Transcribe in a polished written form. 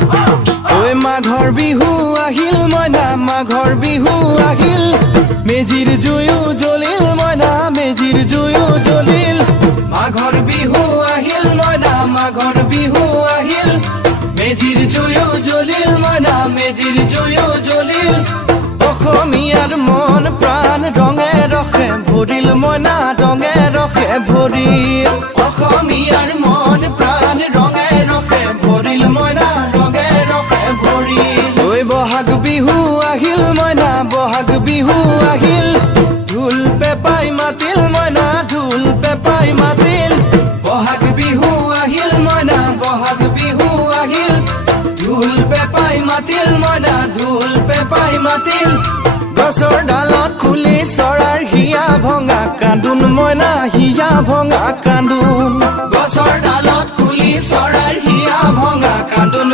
ঐ মাঘৰ বিহু আহিল মইনা মাঘৰ বিহু আহিল মেজিৰ জুয়ো জ্বলিল মইনা মেজিৰ জুয়ো জ্বলিল মাঘৰ বিহু আহিল মইনা মাঘৰ বিহু আহিল মেজিৰ জুয়ো জ্বলিল মইনা মেজিৰ জুয়ো জ্বলিল অসমীয়াৰ মন প্ৰাণ ৰঙে ৰখে ভৰিল মইনা ৰঙে ৰখে ভৰিল অসমীয়াৰ মন প্ৰাণ ৰঙে ৰখে ভৰিল মইনা ৰঙে ৰখে ভৰিল ঐ বহাগ বিহু আহিল মইনা বহাগ বিহু আহিল ঢোল পেপাই মাতিল মইনা ঢোল পেপাই মাতিল বহাগ বিহু আহিল মইনা বহাগ বিহু আহিল ঢোল পেপাই মাতিল মইনা ঢোল পেপাই মাতিল গছৰ ডালত খুলি চৰাৰ হিয়া ভঙা কান্দোন মইনা হিয়া ভঙা